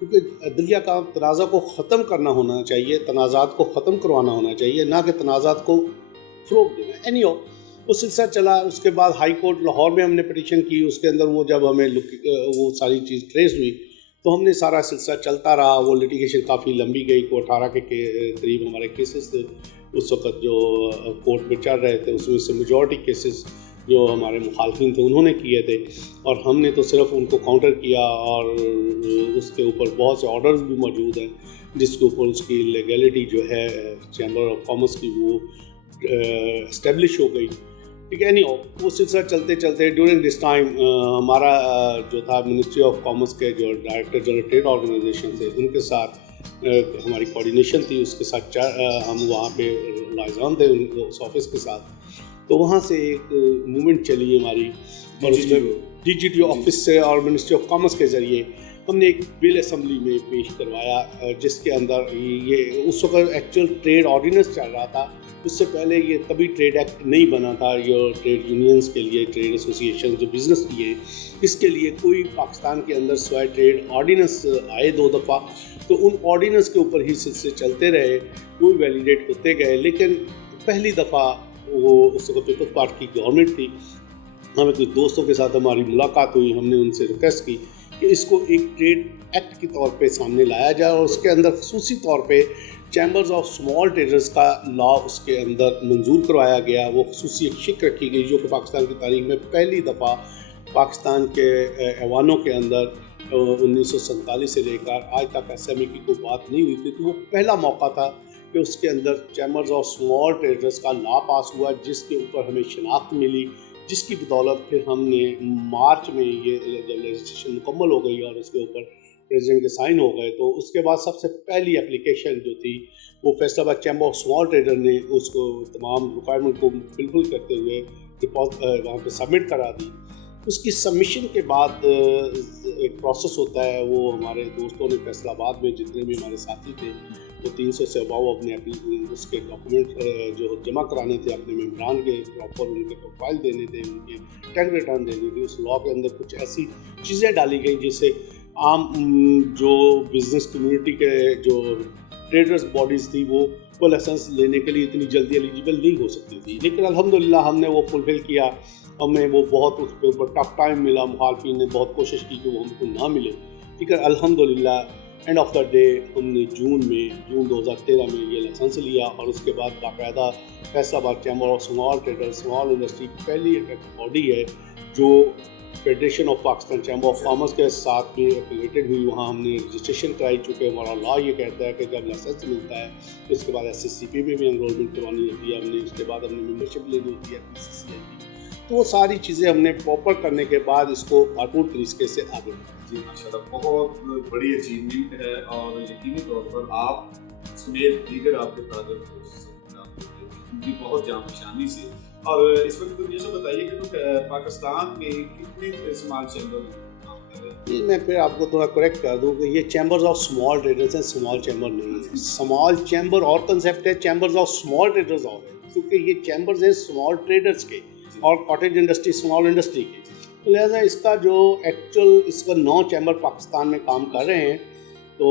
کیونکہ عدلیہ کا تنازع کو ختم کرنا ہونا چاہیے، تنازعات کو ختم کروانا ہونا چاہیے، نہ کہ تنازعات کو فروغ دینا. اینی ہو وہ سلسلہ چلا. اس کے بعد ہائی کورٹ لاہور میں ہم نے پٹیشن کی. اس کے اندر وہ جب ہمیں وہ ساری چیز ٹریس ہوئی تو ہم نے سارا سلسلہ چلتا رہا. وہ لٹیگیشن کافی لمبی گئی. کو 18 کے قریب ہمارے کیسز تھے اس وقت جو کورٹ میں چل رہے تھے. اس میں سے میجورٹی کیسز جو ہمارے مخالفین تھے انہوں نے کیے تھے اور ہم نے تو صرف ان کو کاؤنٹر کیا. اور اس کے اوپر بہت سے آرڈرز بھی موجود ہیں جس کے اوپر اس کی لیگیلٹی جو ہے چیمبر آف کامرس کی وہ اسٹیبلش ہو گئی. ٹھیک ہے. نہیں وہ سلسلہ چلتے چلتے ڈیورنگ دس ٹائم ہمارا جو تھا منسٹری آف کامرس کے جو ڈائریکٹر جنرل ٹریڈ آرگنائزیشن تھے ان کے ساتھ ہماری کوآرڈینیشن تھی. اس کے ساتھ ہم وہاں پہ لائزان تھے اس آفس کے ساتھ. تو وہاں سے ایک موومنٹ چلی ہماری اور اس میں ڈی جی ٹی آفس سے اور منسٹری آف کامرس کے ذریعے ہم نے ایک بل اسمبلی میں پیش کروایا جس کے اندر یہ اس وقت ایکچوئل ٹریڈ آرڈیننس چل رہا تھا. اس سے پہلے یہ کبھی ٹریڈ ایکٹ نہیں بنا تھا. یہ ٹریڈ یونینز کے لیے ٹریڈ ایسوسیشن جو بزنس کیے اس کے لیے کوئی پاکستان کے اندر سوائے ٹریڈ آرڈیننس آئے 2 دفعہ. تو ان آرڈیننس کے اوپر ہی سلسلے چلتے رہے. کوئی ویلیڈیٹ ہوتے گئے. لیکن پہلی دفعہ وہ اس وقت پیپلز پارٹی کی گورنمنٹ تھی. ہمیں کچھ دوستوں کے ساتھ ہماری ملاقات ہوئی. ہم نے ان سے ریکویسٹ کی کہ اس کو ایک ٹریڈ ایکٹ کے طور پہ سامنے لایا جائے اور اس کے اندر خصوصی طور پہ چیمبرز آف اسمال ٹریڈرز کا لا اس کے اندر منظور کروایا گیا. وہ خصوصی ایک شک رکھی گئی جو کہ پاکستان کی تاریخ میں پہلی دفعہ پاکستان کے ایوانوں کے اندر 1947 سے لے کر آج تک ایس ایم ای کی کوئی بات نہیں ہوئی تھی. تو وہ پہلا موقع تھا کہ اس کے اندر چیمبرز آف اسمال ٹریڈرز کا لا پاس ہوا جس کے اوپر ہمیں شناخت ملی, جس کی بدولت پھر ہم نے مارچ میں یہ جب رجسٹریشن مکمل ہو گئی اور اس کے اوپر پریزیڈنٹ کے سائن ہو گئے تو اس کے بعد سب سے پہلی اپلیکیشن جو تھی وہ فیصلہ آباد چیمبر آف اسمال ٹریڈر نے اس کو تمام ریکوائرمنٹ کو فلفل کرتے ہوئے وہاں پہ سبمٹ کرا دی. اس کی سبمیشن کے بعد ایک پروسیس ہوتا ہے. وہ ہمارے دوستوں نے فیصلہ آباد میں جتنے بھی ہمارے ساتھی تھے وہ 300 سے اباؤ اپنے اس کے ڈاکومنٹ جو جمع کرانے تھے اپنے ممبران کے پراپر ان کے پروفائل دینے تھے, ان کے ٹیکس ریٹرن دینے تھے. اس لا کے اندر کچھ ایسی چیزیں ڈالی گئی جس سے عام جو بزنس کمیونٹی کے جو ٹریڈرز باڈیز تھی وہ لائسنس لینے کے لیے اتنی جلدی ایلیجیبل نہیں ہو سکتی تھی. لیکن الحمدللہ ہم نے وہ فلفل کیا. ہمیں وہ بہت اس کے اوپر ٹف ٹائم ملا. مخالفین نے بہت کوشش کی کہ وہ ہم کو نہ ملے. لیکن الحمدللہ اینڈ آف دا ڈے ہم نے جون 2013 میں یہ لائسنس لیا اور اس کے بعد باقاعدہ فیصلہ آباد chamber of small trader small industry کی پہلی باڈی ہے جو federation of Pakistan chamber of commerce کے ساتھ بھی ایفیلیٹڈ ہوئی. وہاں ہم نے رجسٹریشن کرائی. چونکہ ہمارا لا یہ کہتا ہے کہ جب لائسنس ملتا ہے تو اس کے بعد ایس ایس سی پی میں بھی انرولمنٹ کرانی ہوتی ہے. ہم نے اس کے بعد ہم نے ممبرشپ لینی ہوتی ہے پی سی سی آئی کی. تو وہ ساری چیزیں ہم نے پراپر کرنے کے بعد اس کو بھرپور طریقے سے آگے بڑھا. جی ماشاء اللہ بہت بڑی اچیومنٹ ہے اور یقینی طور پر آپ سمیت دیگر آپ کے تعلق بہت جام شانی سے. اور اس وقت تو یہ سب بتائیے کہ پاکستان میں کتنے اسمال چیمبر کام کر رہے ہیں؟ میں پھر آپ کو تھوڑا کریکٹ کر دوں کہ یہ چیمبرز آف اسمال ٹریڈرز ہیں, اسمال چیمبر نہیں ہے. اسمال چیمبر اور کنسیپٹ ہے, چیمبرز آف اسمال ٹریڈرز اور ہے کیونکہ یہ چیمبرز ہیں اسمال ٹریڈرز کے اور کاٹیج انڈسٹری اسمال انڈسٹری کے. تو لہٰذا اس کا جو ایکچوئل اس کا 9 چیمبر پاکستان میں کام کر رہے ہیں. تو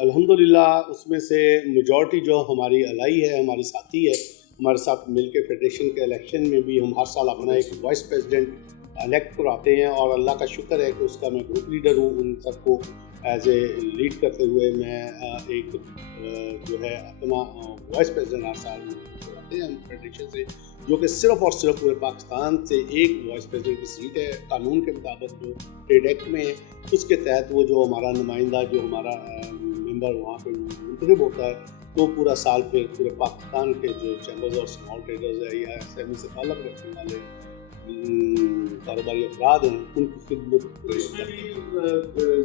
الحمدللہ اس میں سے میجورٹی جو ہماری الائی ہے, ہماری ساتھی ہے, ہمارے ساتھ مل کے فیڈریشن کے الیکشن میں بھی ہم ہر سال اپنا ایک وائس پریزیڈنٹ الیکٹ کراتے ہیں اور اللہ کا شکر ہے کہ اس کا میں گروپ لیڈر ہوں. ان سب کو ایز اے لیڈ کرتے ہوئے میں ایک جو ہے اپنا وائس پریزیڈنٹ ہر سال کراتے ہیں ہم فیڈریشن سے, جو کہ صرف اور صرف پورے پاکستان سے ایک وائس پریزیڈنٹ کی سیٹ ہے قانون کے مطابق جو ٹریڈ ایکٹ میں ہے. اس کے تحت وہ جو ہمارا نمائندہ جو ہمارا ممبر وہاں پہ منتخب ہوتا ہے تو پورا سال پھر پورے پاکستان کے جو چیمبرز اور اسمال ٹریڈرز ہے یا ایس ایم ای سے تعلق رکھنے والے کاروباری افراد ہیں ان کی خدمت. اس میں بھی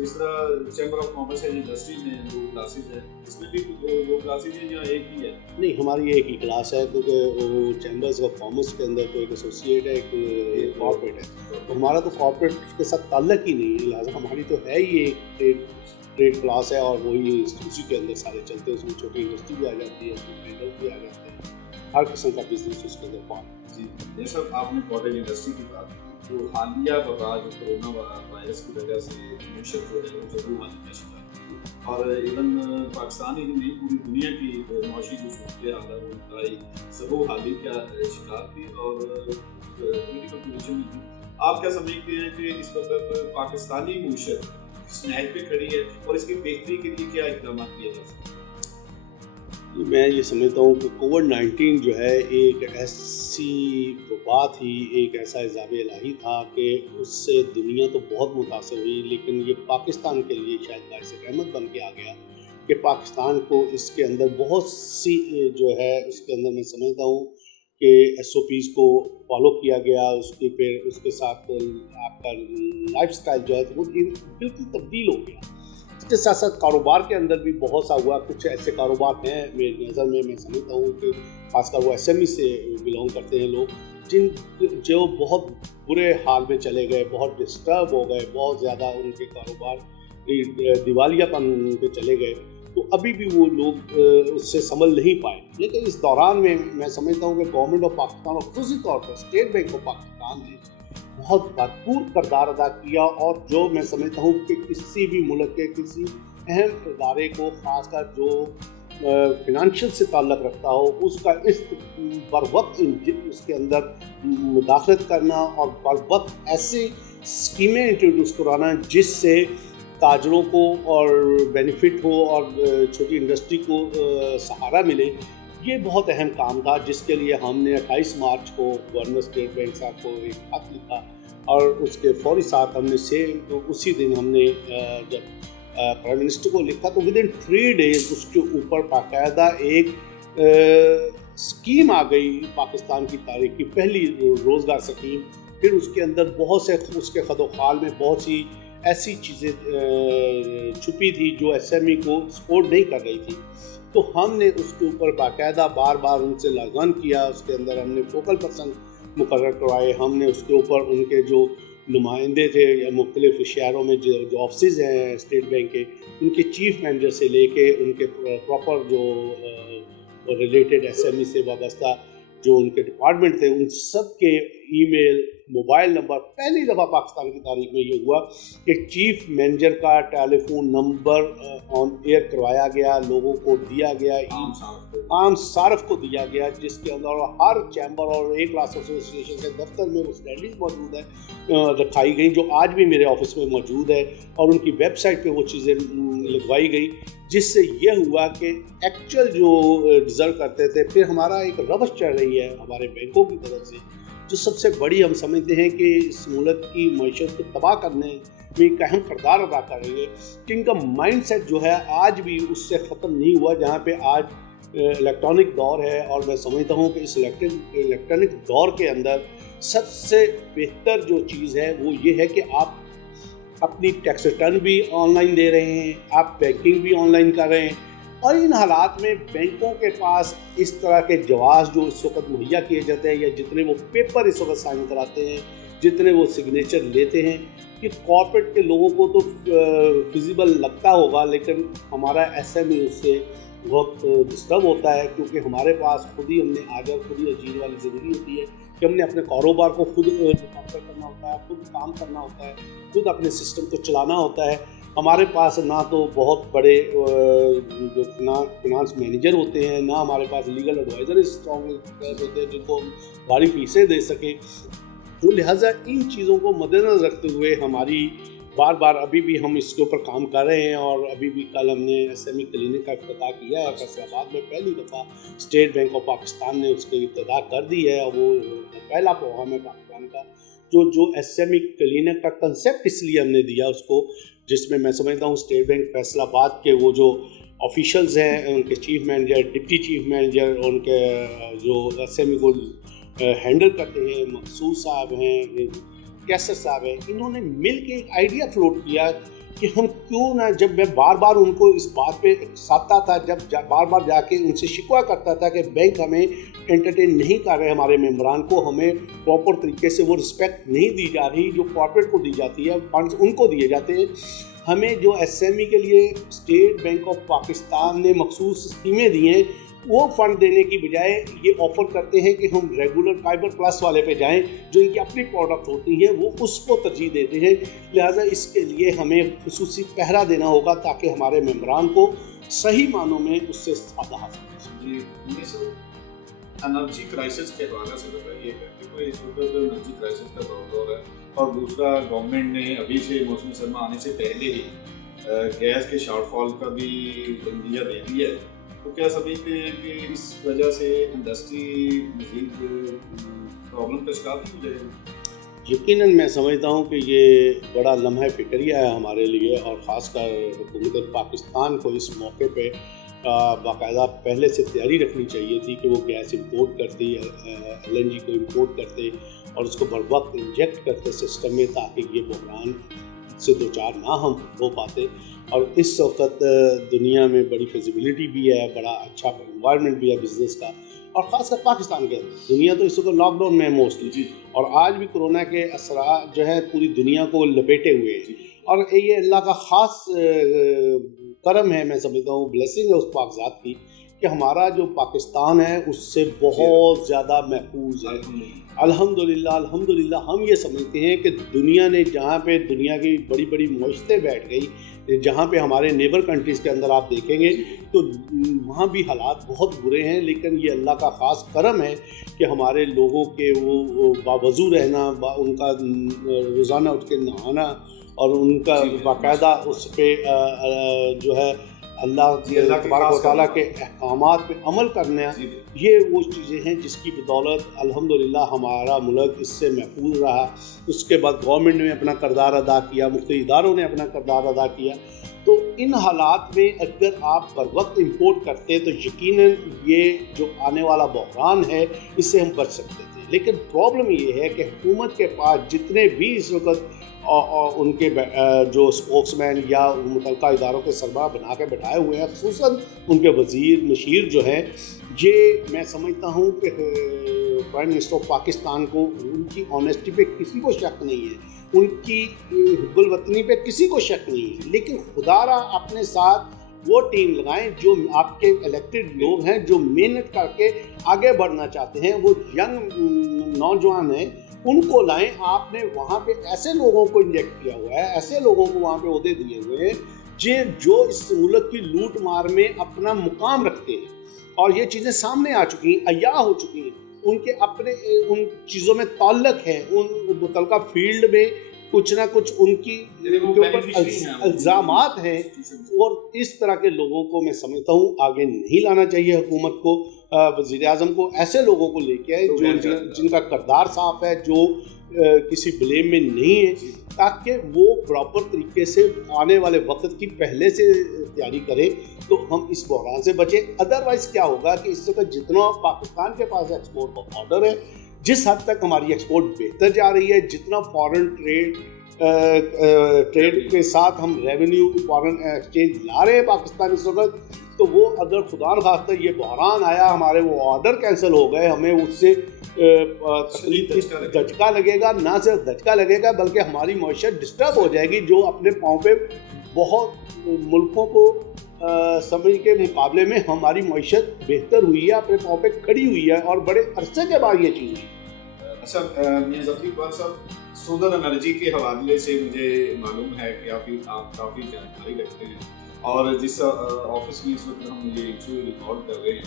جس طرح چیمبر آف کامرس ہے انڈسٹری میں 2 کلاسز ہیں, اس میں بھی 2 کلاسز ہیں یا ایک ہی ہے؟ نہیں, ہماری ایک ہی کلاس ہے کیونکہ وہ چیمبرز آف کامرس کے اندر تو ایک ایسوسیٹ ہے, ایک کارپوریٹ ہے. تو ہمارا تو کارپوریٹ کے ساتھ تعلق ہی نہیں ہے, لہٰذا ہماری تو ہے ہی ایک ٹریڈ کلاس ہے اور وہی اسی کے اندر سارے چلتے ہیں. اس میں چھوٹی انڈسٹری بھی آ جاتی ہے, اس میں ٹریڈرز بھی آ جاتے ہیں, ہر قسم کا بزنس اس کے اندر پارٹ. جی یہ سب آپ نے کاٹیج انڈسٹری کی بات کی. جو حالیہ وبا جو کرونا وائرس کی وجہ سے معیشت جو ہے وہ ضرور حالی کا شکار ہے، اور ایون پاکستان ہی نہیں پوری دنیا کی معاشی جو صورتحال ہے وہ انتہائی ضرور حالی کا شکار تھی اور کریٹیکل پوزیشن میں تھی۔ آپ کیا سمجھتے ہیں کہ اس وقت پاکستانی معیشت کس نہج پہ کھڑی ہے اور اس کی بہتری کے لیے کیا اقدامات کیے جا سکتے ہیں؟ میں یہ سمجھتا ہوں کہ کووڈ-19 جو ہے ایک ایسی وبا تھی، ایک ایسا عذاب الہی تھا کہ اس سے دنیا تو بہت متاثر ہوئی، لیکن یہ پاکستان کے لیے شاید باعث رحمت بن کے آ گیا کہ پاکستان کو اس کے اندر بہت سی جو ہے اس کے اندر میں سمجھتا ہوں کہ SOPs کو فالو کیا گیا، اس کی پھر اس کے ساتھ آپ کا لائف سٹائل جو ہے وہ بالکل تبدیل ہو گیا۔ اس کے ساتھ ساتھ کاروبار کے اندر بھی بہت سا ہوا۔ کچھ ایسے کاروبار ہیں میری نظر میں سمجھتا ہوں کہ خاص کر وہ SME سے بلانگ کرتے ہیں لوگ، جو بہت برے حال میں چلے گئے، بہت ڈسٹرب ہو گئے، بہت زیادہ ان کے کاروبار دیوالیہ پن پہ چلے گئے، تو ابھی بھی وہ لوگ اس سے سنبھل نہیں پائے۔ لیکن اس دوران میں سمجھتا ہوں کہ گورنمنٹ آف پاکستان اور خصوصی طور پر اسٹیٹ بینک آف پاکستان نے بہت بھرپور کردار ادا کیا، اور جو میں سمجھتا ہوں کہ کسی بھی ملک کے کسی اہم ادارے کو، خاص کر جو فنانشل سے تعلق رکھتا ہو، اس کا بر وقت اس کے اندر مداخلت کرنا اور بر وقت ایسی اسکیمیں انٹروڈیوس کرانا جس سے تاجروں کو اور بینیفٹ ہو اور چھوٹی انڈسٹری کو سہارا ملے، یہ بہت اہم کام تھا، جس کے لیے ہم نے 28 مارچ کو گورنر اسٹیٹ بینک صاحب کو ایک خط لکھا، اور اس کے فوری ساتھ ہم نے اسی دن ہم نے جب پرائم منسٹر کو لکھا تو ود ان 3 days اس کے اوپر باقاعدہ ایک اسکیم آ گئی پاکستان کی تاریخ کی پہلی روزگار اسکیم۔ پھر اس کے اندر بہت سے اس کے خد و خال میں بہت سی ایسی چیزیں چھپی تھی جو SME کو سپورٹ نہیں کر رہی تھی، تو ہم نے اس کے اوپر باقاعدہ بار بار ان سے لاغان کیا۔ اس کے اندر ہم نے فوکل پرسن مقرر کروائے، ہم نے اس کے اوپر ان کے جو نمائندے تھے یا مختلف شہروں میں جو آفسز ہیں اسٹیٹ بینک کے، ان کے چیف مینیجر سے لے کے ان کے پراپر جو ریلیٹڈ SME سے وابستہ جو ان کے ڈپارٹمنٹ تھے، ان سب کے ای میل، موبائل نمبر، پہلی دفعہ پاکستان کی تاریخ میں یہ ہوا کہ چیف مینیجر کا ٹیلی فون نمبر آن ایئر کروایا گیا، لوگوں کو دیا گیا، عام صارف کو دیا گیا، جس کے اندر ہر چیمبر اور ایک کلاس ایسوسیشن کے دفتر میں وہ اسٹینڈنگ موجود ہے رکھائی گئی، جو آج بھی میرے آفس میں موجود ہے، اور ان کی ویب سائٹ پہ وہ چیزیں لگوائی گئی، جس سے یہ ہوا کہ ایکچوئل جو ڈیزرو کرتے تھے۔ پھر ہمارا ایک روش چل رہی ہے ہمارے بینکوں کی طرف سے، جو سب سے بڑی ہم سمجھتے ہیں کہ اس ملک کی معیشت کو تباہ کرنے میں ایک اہم کردار ادا کر رہی ہے، کہ ان کا مائنڈ سیٹ جو ہے آج بھی اس سے ختم نہیں ہوا، جہاں پہ آج الیکٹرانک دور ہے، اور میں سمجھتا ہوں کہ اس الیکٹرانک دور کے اندر سب سے بہتر جو چیز ہے وہ یہ ہے کہ آپ اپنی ٹیکس ریٹرن بھی آن لائن دے رہے ہیں، آپ بینکنگ بھی آن لائن کر رہے ہیں، اور ان حالات میں بینکوں کے پاس اس طرح کے جواز جو اس وقت مہیا کیے جاتے ہیں، یا جتنے وہ پیپر اس وقت سائن کراتے ہیں، جتنے وہ سگنیچر لیتے ہیں، کہ کارپوریٹ کے لوگوں کو تو فیزیبل لگتا ہوگا، لیکن ہمارا SME اس سے بہت ڈسٹرب ہوتا ہے، کیونکہ ہمارے پاس خود ہی ہم نے آجر خود ہی اجیر والی زندگی ہوتی ہے کہ ہم نے اپنے کاروبار کو خود مقرر کرنا ہوتا ہے، خود کام کرنا ہوتا ہے، خود اپنے سسٹم کو چلانا ہوتا ہے۔ ہمارے پاس نہ تو بہت بڑے جو فنانس مینیجر ہوتے ہیں، نہ ہمارے پاس لیگل ایڈوائزر اسٹرانگ ہوتے ہیں جن کو ہم بڑی فیسیں دے سکیں، تو لہٰذا ان چیزوں کو مد نظر رکھتے ہوئے ہماری بار بار ابھی بھی ہم اس کے اوپر کام کر رہے ہیں، اور ابھی بھی کل ہم نے SME کلینک کا افتتاح کیا ہے فیصل آباد میں۔ پہلی دفعہ اسٹیٹ بینک آف پاکستان نے اس کی ابتدا کر دی ہے، اور وہ پہلا پروگرام ہے پاکستان کا جو SME کلینک کا کنسیپٹ اس لیے ہم نے دیا اس کو، جس میں سمجھتا ہوں اسٹیٹ بینک فیصل آباد کے وہ جو آفیشلز ہیں، ان کے chief manager, deputy chief manager, ان کے جو SME کو ہینڈل کرتے ہیں، مقصود صاحب ہیں، کیسر صاحب ہیں، انہوں نے مل کے ایک آئیڈیا فلوٹ کیا کہ ہم کیوں نہ، جب میں بار بار ان کو اس بات پہ اکساتا تھا، جب بار بار جا کے ان سے شکوہ کرتا تھا کہ بینک ہمیں انٹرٹین نہیں کر رہے، ہمارے ممبران کو ہمیں پراپر طریقے سے وہ رسپیکٹ نہیں دی جا رہی جو کارپوریٹ کو دی جاتی ہے، فنڈز ان کو دیے جاتے ہیں، ہمیں جو SME کے لیے اسٹیٹ بینک آف پاکستان نے مخصوص اسکیمیں دی ہیں، وہ فنڈ دینے کی بجائے یہ آفر کرتے ہیں کہ ہم ریگولر فائبر پلس والے پہ جائیں جو ان کی اپنی پروڈکٹ ہوتی ہے، وہ اس کو ترجیح دیتے ہیں. لہٰذا اس کے لیے ہمیں خصوصی پہرا دینا ہوگا تاکہ ہمارے ممبران کو صحیح معنوں میں اس سے فائدہ حاصل ہو. جی انرجی کرائسس کے حوالے سے بتائیے کہ کوئی اس وقت انرجی کرائسس کا دور ہے، اور دوسرا گورنمنٹ نے ابھی سے موسم سرما آنے سے پہلے ہی گیس کے شارٹ فال کا بھی اندیہ دے دیا ہے. تو کیا سمجھتے ہیں کہ اس وجہ سے انڈسٹری مزید پرابلم کا شکار نہیں ہو جائے گی؟ یقیناً میں سمجھتا ہوں کہ یہ بڑا لمحہ فکریہ ہے ہمارے لیے، اور خاص کر حکومت پاکستان کو اس موقع پہ باقاعدہ پہلے سے تیاری رکھنی چاہیے تھی کہ وہ گیس امپورٹ کرتی، LNG کو امپورٹ کرتے اور اس کو بر وقت انجیکٹ کرتے سسٹم میں، تاکہ یہ بحران سے دوچار نہ ہم ہو پاتے. اور اس وقت دنیا میں بڑی فیزیبلٹی بھی ہے، بڑا اچھا انوائرمنٹ بھی ہے بزنس کا، اور خاص کر پاکستان کے اندر. دنیا تو اس وقت لاک ڈاؤن میں ہے موسٹلی، اور آج بھی کورونا کے اثرات جو ہے پوری دنیا کو لپیٹے ہوئے ہیں. اور یہ اللہ کا خاص کرم ہے، میں سمجھتا ہوں بلیسنگ ہے اس پاک ذات کی، کہ ہمارا جو پاکستان ہے اس سے بہت زیادہ محفوظ ہے. الحمدللہ ہم یہ سمجھتے ہیں کہ دنیا نے جہاں پہ دنیا کی بڑی بڑی معیشتیں بیٹھ گئی، جہاں پہ ہمارے نیبر کنٹریز کے اندر آپ دیکھیں گے تو وہاں بھی حالات بہت برے ہیں، لیکن یہ اللہ کا خاص کرم ہے کہ ہمارے لوگوں کے وہ باوضو رہنا، ان کا روزانہ اٹھ کے نہانا، اور ان کا باقاعدہ اس پہ جو ہے اللہ تبارک و تعالیٰ کے احکامات پہ عمل کرنا، یہ وہ چیزیں ہیں جس کی بدولت الحمدللہ ہمارا ملک اس سے محفوظ رہا. اس کے بعد گورنمنٹ نے اپنا کردار ادا کیا، مختلف اداروں نے اپنا کردار ادا کیا. تو ان حالات میں اگر آپ پر وقت امپورٹ کرتے تو یقیناً یہ جو آنے والا بحران ہے اس سے ہم بچ سکتے تھے. لیکن پرابلم یہ ہے کہ حکومت کے پاس جتنے بھی اس وقت ان کے جو اسپوکس مین یا متعلقہ اداروں کے سربراہ بنا کے بٹھائے ہوئے ہیں، خصوصاً ان کے وزیر مشیر جو ہیں، یہ میں سمجھتا ہوں کہ پرائم منسٹر آف پاکستان کو ان کی آنیسٹی پہ کسی کو شک نہیں ہے، ان کی حب الوطنی پہ کسی کو شک نہیں ہے. لیکن خدا را اپنے ساتھ وہ ٹیم لگائیں جو آپ کے الیکٹڈ لوگ ہیں، جو محنت کر کے آگے بڑھنا چاہتے ہیں، وہ ینگ نوجوان ہیں، ان کو لائیں. آپ نے وہاں پہ ایسے لوگوں کو انجیکٹ کیا ہوا ہے، ایسے لوگوں کو وہاں پہ عہدے دیے ہوئے ہیں جو اس ملک کی لوٹ مار میں اپنا مقام رکھتے ہیں، اور یہ چیزیں سامنے آ چکی ہیں، عیاں ہو چکی ہیں. ان کے اپنے ان چیزوں میں تعلق ہے، ان متعلقہ فیلڈ میں کچھ نہ کچھ ان کی الزامات ہیں، اور اس طرح کے لوگوں کو میں سمجھتا ہوں آگے نہیں لانا چاہیے. حکومت کو، وزیر اعظم کو ایسے لوگوں کو لے کے آئے جن کا کردار صاف ہے، جو کسی بلیم میں نہیں ہے، تاکہ وہ پراپر طریقے سے آنے والے وقت کی پہلے سے تیاری کریں تو ہم اس بحران سے بچیں. ادروائز کیا ہوگا کہ اس وقت جتنا پاکستان کے پاس ایکسپورٹ کا آرڈر ہے، جس حد تک ہماری ایکسپورٹ بہتر جا رہی ہے، جتنا فارن ٹریڈ کے ساتھ ہم ریونیو فارن ایکسچینج لا رہے ہیں پاکستان اس وقت، تو وہ اگر خدا نخواستہ یہ بحران آیا، ہمارے وہ آرڈر کینسل ہو گئے، ہمیں اس سے دھچکا لگے گا. نہ صرف دھچکا لگے گا بلکہ ہماری معیشت ڈسٹرب ہو جائے گی، جو اپنے پاؤں پہ بہت ملکوں کو سمجھ کے مقابلے میں ہماری معیشت بہتر ہوئی ہے، اپنے پاؤں پہ کھڑی ہوئی ہے، اور بڑے عرصے کے بعد یہ چیز ہوئی. اچھا میاں ظفر اقبال صاحب، سولر انرجی کے حوالے سے مجھے معلوم ہے کہ آپ کافی جانکاری رکھتے ہیں، اور جس آفس میں اس وقت ہم یہ انٹرویو ریکارڈ کر رہے ہیں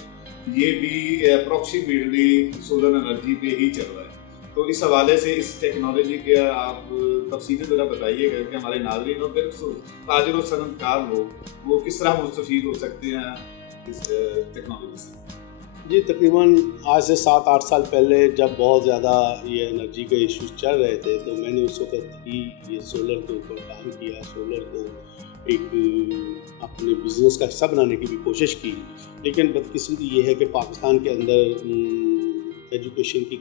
یہ بھی اپروکسیمیٹلی سولر انرجی پہ ہی چل رہا ہے. تو اس حوالے سے اس ٹیکنالوجی کے آپ تفصیلی ذرا بتائیے گا کہ ہمارے ناظرین اور بالخصوص تاجر و صنعت کار لوگ وہ کس طرح مستفید ہو سکتے ہیں اس ٹیکنالوجی سے. جی تقریباً آج سے 7-8 سال پہلے جب بہت زیادہ یہ انرجی کے ایشوز چل رہے تھے تو میں نے اس وقت ہی یہ سولر کے اوپر کام کیا، سولر کو ایک اپنے بزنس کا حصہ بنانے کی بھی کوشش کی. لیکن بدقسمتی یہ ہے کہ پاکستان کے اندر ایجوکیشن کی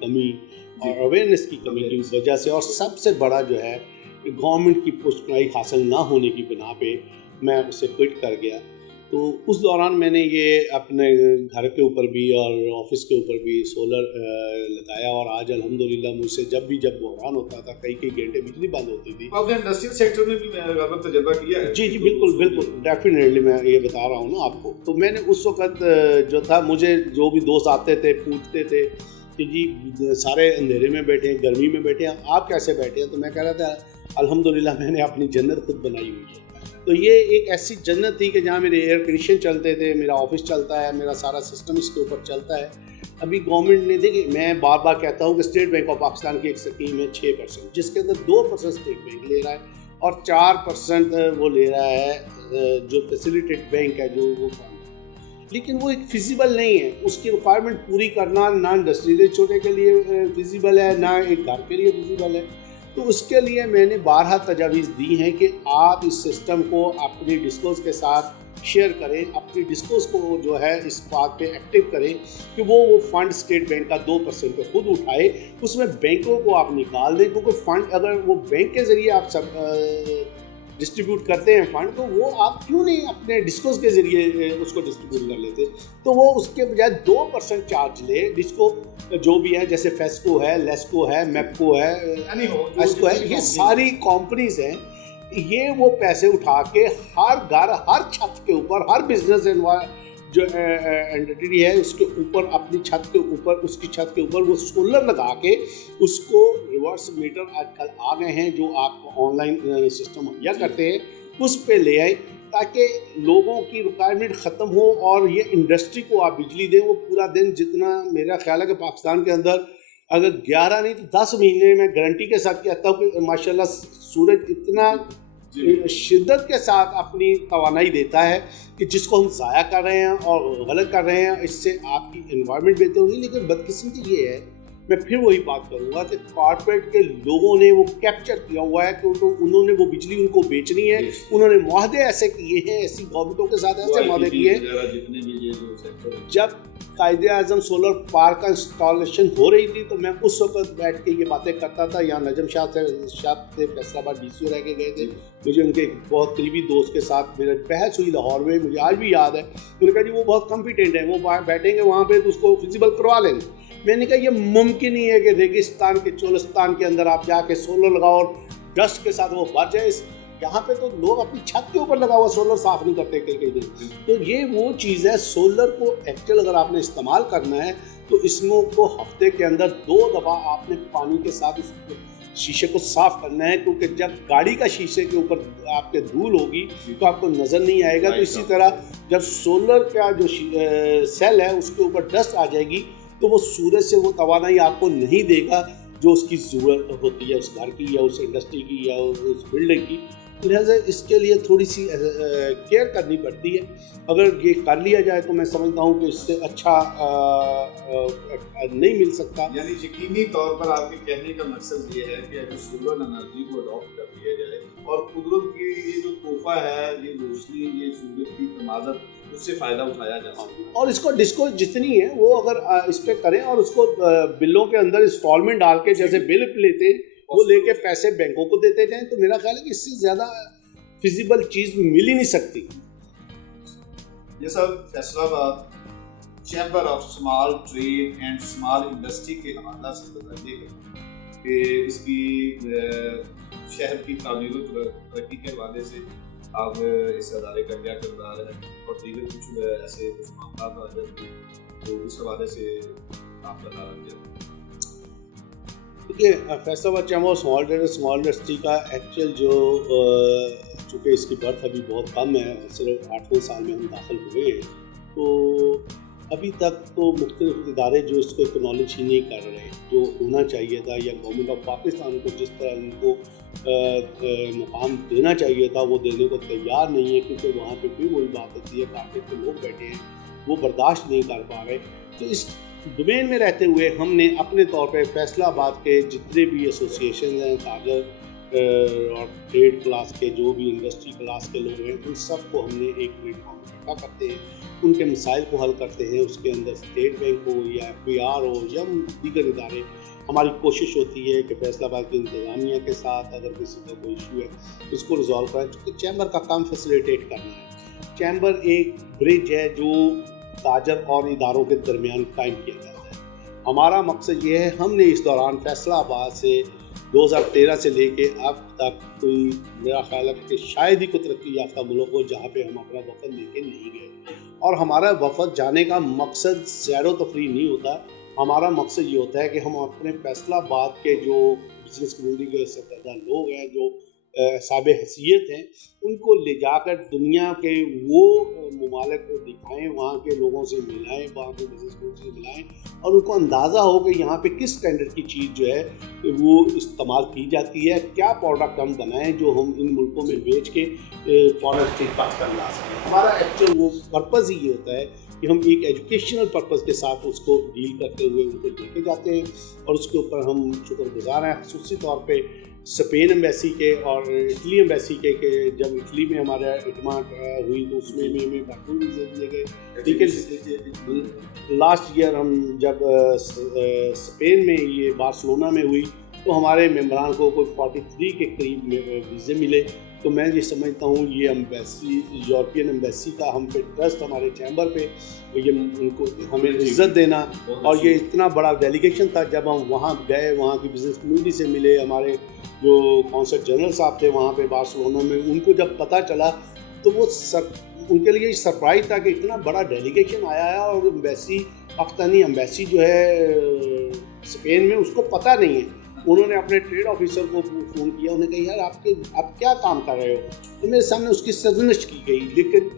کمی اور اویئرنیس کی کمی کی وجہ سے، اور سب سے بڑا جو ہے گورنمنٹ کی پوسٹ حاصل نہ ہونے کی بنا پہ میں اسے کوئٹ کر گیا. تو اس دوران میں نے یہ اپنے گھر کے اوپر بھی اور آفس کے اوپر بھی سولر لگایا، اور آج الحمدللہ مجھ سے جب بحران ہوتا تھا، کئی گھنٹے بجلی بند ہوتی تھی. آپ نے انڈسٹریل سیکٹر میں بھی تجربہ کیا ہے؟ جی بالکل ڈیفینیٹلی میں یہ بتا رہا ہوں نا آپ کو. تو میں نے اس وقت جو تھا، مجھے جو بھی دوست آتے تھے پوچھتے تھے کہ جی سارے اندھیرے میں بیٹھے ہیں، گرمی میں بیٹھے ہیں، آپ کیسے بیٹھے ہیں؟ تو میں کہہ رہا تھا الحمدللہ میں نے اپنی جنت خود بنائی ہوئی ہے. تو یہ ایک ایسی جنت تھی کہ جہاں میرے ایئر کنڈیشن چلتے تھے، میرا آفس چلتا ہے، میرا سارا سسٹم اس کے اوپر چلتا ہے. ابھی گورنمنٹ نے دیکھیں، میں بار بار کہتا ہوں کہ اسٹیٹ بینک آف پاکستان کی ایک اسکیم ہے 6%، جس کے اندر 2% اسٹیٹ بینک لے رہا ہے اور 4% وہ لے رہا ہے جو فیسیلیٹیڈ بینک ہے، جو وہ فنڈ. لیکن وہ ایک فیزیبل نہیں ہے. اس کی ریکوائرمنٹ پوری کرنا نہ انڈسٹریل چھوٹے کے لیے فیزیبل ہے، نہ ایک گھر کے لیے فیزیبل ہے. تو اس کے لیے میں نے بارہا تجاویز دی ہیں کہ آپ اس سسٹم کو اپنی ڈسکوز کے ساتھ شیئر کریں، اپنی ڈسکوز کو جو ہے اس بات پہ ایکٹیو کریں کہ وہ فنڈ اسٹیٹ بینک کا 2% پہ خود اٹھائے. اس میں بینکوں کو آپ نکال دیں، کیونکہ فنڈ اگر وہ بینک کے ذریعے آپ سب ڈسٹریبیوٹ کرتے ہیں فنڈ، تو وہ آپ کیوں نہیں اپنے ڈسکوز کے ذریعے اس کو ڈسٹریبیوٹ کر لیتے؟ تو وہ اس کے بجائے 2% چارج لے. ڈسکو جو بھی ہے، جیسے فیسکو ہے، لیسکو ہے، میپکو ہے، ایسکو ہے، یہ ساری کمپنیز ہیں. یہ وہ پیسے اٹھا کے ہر گھر، ہر چھت کے اوپر، ہر بزنس جو اینٹی ہے اس کے اوپر، اپنی چھت کے اوپر، اس کی چھت کے اوپر وہ سولر لگا کے اس کو ریورس میٹر آج کل آ گئے ہیں جو آپ کو آن لائن سسٹم مہیا کرتے ہیں، اس پہ لے آئے تاکہ لوگوں کی ریکوائرمنٹ ختم ہو اور یہ انڈسٹری کو آپ بجلی دیں. وہ پورا دن جتنا میرا خیال ہے کہ پاکستان کے اندر اگر 11 نہیں تو 10 مہینے میں گارنٹی کے ساتھ کہتا ہوں کہ ماشاءاللہ سورج اتنا شدت کے ساتھ اپنی توانائی دیتا ہے کہ جس کو ہم ضائع کر رہے ہیں اور غلط کر رہے ہیں، اس سے آپ کی انوائرمنٹ بہتر ہوگی. لیکن بدقسمتی یہ ہے، میں پھر وہی بات کروں گا کہ کارپوریٹ کے لوگوں نے وہ کیپچر کیا ہوا ہے کہ انہوں نے وہ بجلی ان کو بیچنی ہے. انہوں نے معاہدے ایسے کیے ہیں، ایسی گورنمنٹوں کے ساتھ ایسے معاہدے کیے ہیں. جب قائد اعظم سولر پارک کا انسٹالیشن ہو رہی تھی تو میں اس وقت بیٹھ کے یہ باتیں کرتا تھا. یہاں نجم شاہ سے فیصل آباد ڈی سی او رہ کے گئے تھے. مجھے ان کے ایک بہت قریبی دوست کے ساتھ میرا بحث ہوئی لاہور میں، مجھے آج بھی یاد ہے. انہوں نے کہا جی وہ بہت کمپیٹنٹ ہیں، وہ بیٹھیں گے وہاں پہ تو اس کو فیزیبل کروا لیں گے. میں نے کہا یہ ممکن ہی ہے کہ ریگستان کے چولستان کے اندر آپ جا کے سولر لگاؤ اور ڈسٹ کے ساتھ وہ بھر جائے. یہاں پہ تو لوگ اپنی چھت کے اوپر لگا ہوا سولر صاف نہیں کرتے کئی دن. تو یہ وہ چیز ہے، سولر کو ایکچوئل اگر آپ نے استعمال کرنا ہے تو اس میں کو ہفتے کے اندر 2 دفعہ آپ نے پانی کے ساتھ اس شیشے کو صاف کرنا ہے، کیونکہ جب گاڑی کا شیشے کے اوپر آپ کے دھول ہوگی تو آپ کو نظر نہیں آئے گا. تو اسی طرح جب سولر کا جو سیل ہے اس کے اوپر ڈسٹ آ جائے گی تو وہ سورج سے وہ توانائی آپ کو نہیں دے گا جو اس کی ضرورت ہوتی ہے، اس گھر کی یا اس انڈسٹری کی یا اس بلڈنگ کی. لہٰذا اس کے لیے تھوڑی سی کیئر کرنی پڑتی ہے. اگر یہ کر لیا جائے تو میں سمجھتا ہوں کہ اس سے اچھا نہیں مل سکتا. یعنی یقینی طور پر آپ کے کہنے کا مقصد یہ ہے کہ اگر سولر انرجی کو اڈاپٹ کر لیا جائے اور قدرت کی یہ جو تحفہ ہے، یہ روشنی، یہ سورج کی تمازت، اس سے فائدہ اٹھایا جا سکتا ہے. اور اس کو ڈسکو جتنی ہے وہ اگر اس پہ کریں اور اس کو بلوں کے اندر انسٹالمنٹ ڈال کے جیسے بل لیتے وہ لے کے پیسے بینکوں کو دیتے جائیں تو میرا خیال ہے کہ اس سے زیادہ فیزیبل چیز مل ہی نہیں سکتی. یہ سب Faisalabad chamber of small trade and small industry کے حوالہ سے بتائیے گا کہ اس کی شہر کی تعمیر و ترقی کے حوالے سے اب اس ادارے کا کیا کردار ہے اور دیگر کچھ ایسے کچھ معاملات آ جاتے ہیں تو اس حوالے سے آپ بتا رہے ہیں. دیکھیے فیصل آباد چیمبر آف اسمال انڈسٹری کا ایکچوئل جو چونکہ اس کی برتھ ابھی بہت کم ہے، صرف 8ویں سال میں ہم داخل ہوئے ہیں، تو ابھی تک تو مختلف ادارے جو اس کو اکنالج ہی نہیں کر رہے جو ہونا چاہیے تھا، یا گورنمنٹ آف پاکستان کو جس طرح ان کو مقام دینا چاہیے تھا وہ دینے کو تیار نہیں ہے، کیونکہ وہاں پہ بھی وہی بات ہوتی ہے کارپوریٹ کے لوگ بیٹھے ہیں وہ برداشت نہیں کر پا رہے. تو اس ڈومین میں رہتے ہوئے ہم نے اپنے طور پہ فیصل آباد کے جتنے بھی ایسوسیشنز ہیں، تاجر اور ٹریڈ کلاس کے جو بھی انڈسٹری کلاس کے لوگ ہیں، ان سب کو ہم نے ایک پلیٹ فارم اکٹھا کرتے ہیں، ان کے مسائل کو حل کرتے ہیں. اس کے اندر اسٹیٹ بینک ہو یا ایف پی آر ہو یا دیگر ادارے، ہماری کوشش ہوتی ہے کہ فیصل آباد کی انتظامیہ کے ساتھ اگر کسی کا کوئی ایشو ہے اس کو ریزالو کریں، چونکہ چیمبر کا کام فیسیلیٹیٹ کرنا ہے. چیمبر ایک برج ہے جو تاجر اور اداروں کے درمیان قائم کیا جاتا ہے. ہمارا مقصد یہ ہے, ہم نے اس دوران فیصلہ آباد سے 2013 سے لے کے اب تک کوئی, میرا خیال ہے کہ شاید ہی کوئی ترقی یافتہ ملک ہو جہاں پہ ہم اپنا وفد لے کے نہیں گئے. اور ہمارا وفد جانے کا مقصد سیر و تفریح نہیں ہوتا, ہمارا مقصد یہ ہوتا ہے کہ ہم اپنے فیصلہ آباد کے جو بزنس کمیونٹی کے سرکردہ لوگ ہیں, جو صاحب حیثیت ہیں, ان کو لے جا کر دنیا کے وہ ممالک کو دکھائیں, وہاں کے لوگوں سے ملائیں, وہاں کے بزنس کمیونٹی سے ملائیں, اور ان کو اندازہ ہو کہ یہاں پہ کس اسٹینڈرڈ کی چیز جو ہے وہ استعمال کی جاتی ہے, کیا پروڈکٹ ہم بنائیں جو ہم ان ملکوں میں بیچ کے فارن اسٹیٹ پاکستان لا سکیں. ہمارا ایکچوئل وہ پرپز ہی یہ ہوتا ہے کہ ہم ایک ایجوکیشنل پرپز کے ساتھ اس کو ڈیل کرتے ہوئے ان کو لے کے جاتے ہیں, اور اس کے اوپر ہم شکر گزار ہیں خصوصی طور پہ اسپین ایمبیسی کے اور اٹلی ایمبیسی کے, کہ جب اٹلی میں ہمارا اجتماع ہوئی تو اس میں بھی ہمیں بھرپور ویزے دیے گئے. لیکن لاسٹ ایئر ہم جب اسپین میں یہ بارسلونا میں ہوئی تو ہمارے ممبران کو کوئی 43 کے قریب ویزے ملے. تو میں یہ سمجھتا ہوں یہ ایمبیسی, یورپین ایمبیسی کا ہم پہ ٹرسٹ, ہمارے چیمبر پہ, یہ ان کو ہمیں عزت دینا, اور یہ اتنا بڑا ڈیلیگیشن تھا. جب ہم وہاں گئے, وہاں کی بزنس کمیونٹی سے ملے, ہمارے جو کونسل جنرل صاحب تھے وہاں پہ بارسلونا میں, ان کو جب پتہ چلا تو وہ ان کے لیے سرپرائز تھا کہ اتنا بڑا ڈیلیگیشن آیا ہے, اور ایمبیسی, پاکستانی ایمبیسی جو ہے اسپین میں, اس کو پتہ نہیں ہے. انہوں نے اپنے ٹریڈ آفیسر کو فون کیا, انہوں نے کہا یار آپ کیا کام کر رہے ہو, تو میرے سامنے اس کی سرزنش کی گئی. لیکن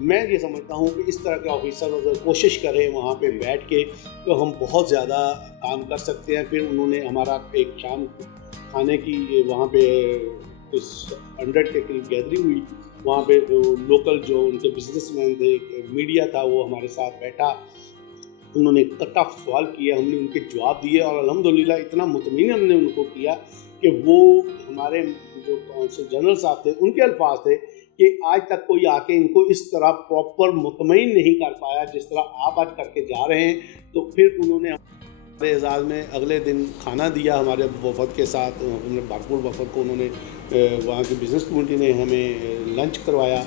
میں یہ سمجھتا ہوں کہ اس طرح کے آفیسر اگر کوشش کریں وہاں پہ بیٹھ کے تو ہم بہت زیادہ کام کر سکتے ہیں. پھر انہوں نے ہمارا ایک شام کھانے کی وہاں پہ 100 کے قریب گیدرنگ ہوئی, وہاں پہ لوکل جو ان کے بزنس مین تھے, میڈیا تھا, وہ ہمارے ساتھ بیٹھا. انہوں نے کٹا سوال کیا, ہم نے ان کے جواب دیے, اور الحمدللہ اتنا مطمئن ہم نے ان کو کیا کہ وہ ہمارے جو کونسل جنرل صاحب تھے, ان کے الفاظ تھے کہ آج تک کوئی آ کے ان کو اس طرح پراپر مطمئن نہیں کر پایا جس طرح آپ آج کر کے جا رہے ہیں. تو پھر انہوں نے ہمارے اعزاز میں اگلے دن کھانا دیا ہمارے وفد کے ساتھ. ہم نے بھرپور وفد کو, انہوں نے وہاں کی بزنس کمیونٹی نے ہمیں لنچ کروایا.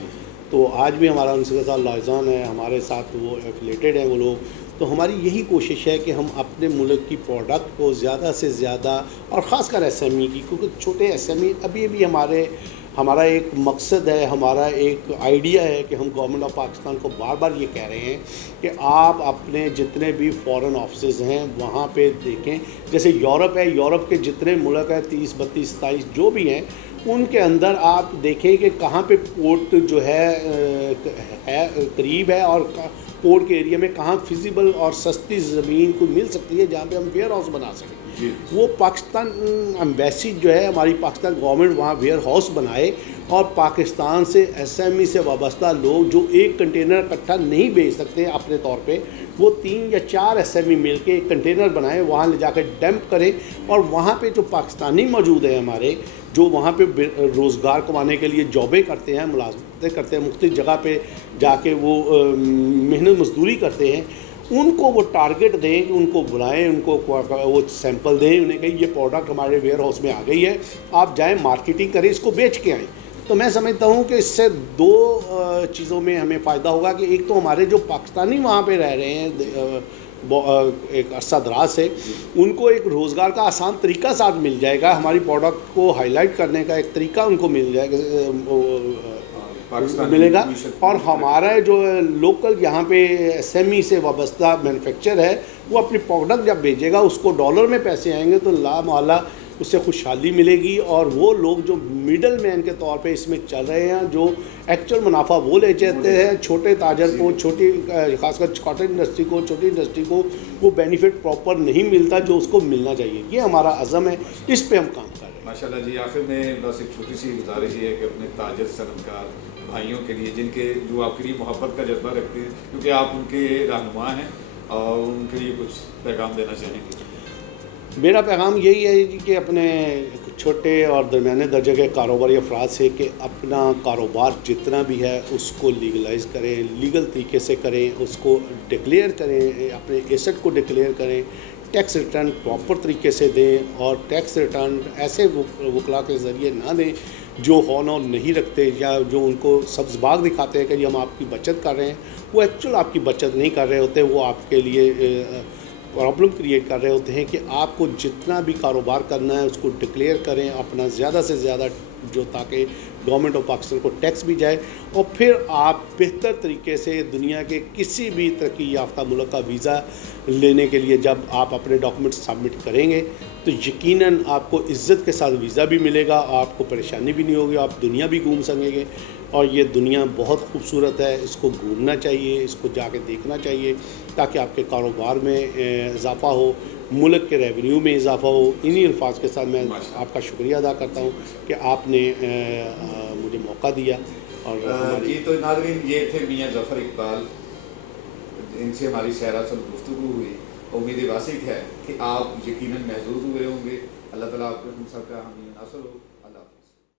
تو آج بھی ہمارا ان کے ساتھ لائزان ہے, ہمارے ساتھ وہ ایفیلیٹڈ ہیں وہ لوگ. تو ہماری یہی کوشش ہے کہ ہم اپنے ملک کی پروڈکٹ کو زیادہ سے زیادہ, اور خاص کر ایس ایم ای کی, کیونکہ چھوٹے ایس ایم ای ابھی بھی ہمارا ایک مقصد ہے, ہمارا ایک آئیڈیا ہے کہ ہم گورنمنٹ آف پاکستان کو بار بار یہ کہہ رہے ہیں کہ آپ اپنے جتنے بھی فارن آفسز ہیں وہاں پہ دیکھیں. جیسے یورپ ہے, یورپ کے جتنے ملک ہیں 30, 32, 27 جو بھی ہیں, ان کے اندر آپ دیکھیں کہ کہاں پہ پورٹ جو ہے قریب ہے, اور پورٹ کے ایریا میں کہاں فیزیبل اور سستی زمین کو مل سکتی ہے جہاں پہ ہم ویئر ہاؤس بنا سکیں. وہ پاکستان ایمبیسی جو ہے, ہماری پاکستان گورنمنٹ وہاں ویئر ہاؤس بنائے, اور پاکستان سے ایس ایم ای سے وابستہ لوگ جو ایک کنٹینر اکٹھا نہیں بھیج سکتے اپنے طور پہ, وہ 3 یا 4 ایس ایم ای مل کے ایک کنٹینر بنائیں, وہاں لے جا کے ڈمپ کریں, اور وہاں پہ جو پاکستانی موجود ہیں ہمارے, جو وہاں پہ روزگار کمانے کے لیے جابیں کرتے ہیں, ملازمتیں کرتے ہیں, مختلف جگہ پہ جا کے وہ محنت مزدوری کرتے ہیں, ان کو وہ ٹارگٹ دیں, ان کو بلائیں, ان کو وہ سیمپل دیں, انہیں کہیں یہ پروڈکٹ ہمارے ویئر ہاؤس میں آ گئی ہے, آپ جائیں مارکیٹنگ کریں, اس کو بیچ کے آئیں. تو میں سمجھتا ہوں کہ اس سے 2 چیزوں میں ہمیں فائدہ ہوگا کہ ایک تو ہمارے جو پاکستانی وہاں پہ رہ رہے ہیں ایک عرصہ دراز سے, ان کو ایک روزگار کا آسان طریقہ ساتھ مل جائے گا, ہماری پروڈکٹ کو ہائی لائٹ کرنے کا ایک طریقہ ان کو مل جائے گا, ملے گا. اور ہمارا جو لوکل یہاں پہ ایس ایم ای سے وابستہ مینوفیکچر ہے, وہ اپنی پروڈکٹ جب بھیجے گا, اس کو ڈالر میں پیسے آئیں گے تو لا محالہ اس سے خوشحالی ملے گی. اور وہ لوگ جو میڈل مین کے طور پہ اس میں چل رہے ہیں, جو ایکچوئل منافع وہ لے جاتے ہیں, چھوٹے تاجر کو, چھوٹی خاص کر کاٹن انڈسٹری کو, چھوٹی انڈسٹری کو وہ بینیفٹ پراپر نہیں ملتا جو اس کو ملنا چاہیے. یہ ہمارا عزم ہے, اس پہ ہم کام کر رہے ہیں. ماشاءاللہ جی. آخر میں بس ایک چھوٹی سی گزارش یہ ہے کہ اپنے تاجر صنعتکار بھائیوں کے لیے, جو آپ کے لیے محبت کا جذبہ رکھتے ہیں, کیونکہ آپ ان کے رہنما ہیں, اور ان کے لیے کچھ پیغام دینا چاہیں گے. میرا پیغام یہی ہے کہ اپنے چھوٹے اور درمیانے درجے کے کاروباری افراد سے کہ اپنا کاروبار جتنا بھی ہے اس کو لیگلائز کریں, لیگل طریقے سے کریں, اس کو ڈکلیئر کریں, اپنے ایسٹ کو ڈکلیئر کریں, ٹیکس ریٹرن پراپر طریقے سے دیں, اور ٹیکس ریٹرن ایسے وکلا کے ذریعے نہ دیں جو ہونر نہیں رکھتے یا جو ان کو سبز باغ دکھاتے ہیں کہ جی ہم آپ کی بچت کر رہے ہیں، وہ ایکچوئل آپ کی بچت نہیں کر رہے ہوتے، وہ آپ کے لیے پرابلم کریٹ کر رہے ہوتے ہیں کہ آپ کو جتنا بھی کاروبار کرنا ہے اس کو ڈکلیئر کریں اپنا زیادہ سے زیادہ، جو تاکہ گورنمنٹ آف پاکستان کو ٹیکس بھی جائے، اور پھر آپ بہتر طریقے سے دنیا کے کسی بھی ترقی یافتہ ملک کا ویزا لینے کے لیے جب آپ اپنے ڈاکومنٹ سبمٹ کریں گے تو یقیناً آپ کو عزت کے ساتھ ویزا بھی ملے گا، آپ کو پریشانی بھی نہیں ہوگی، آپ دنیا بھی گھوم سکیں گے. اور یہ دنیا بہت خوبصورت ہے، اس کو گھومنا چاہیے، اس کو جا کے دیکھنا چاہیے تاکہ آپ کے کاروبار میں اضافہ ہو، ملک کے ریونیو میں اضافہ ہو. انہی الفاظ کے ساتھ میں آپ کا شکریہ ادا کرتا ہوں کہ آپ نے مجھے موقع دیا. اور جی تو ناظرین، یہ تھے میاں ظفر اقبال، ان سے ہماری سیر گفتگو ہوئی. امید واسع ہے کہ آپ یقیناً محظوظ ہوئے ہوں گے. اللہ تعالیٰ آپ کو ہم سب کا حامی ناصر ہو.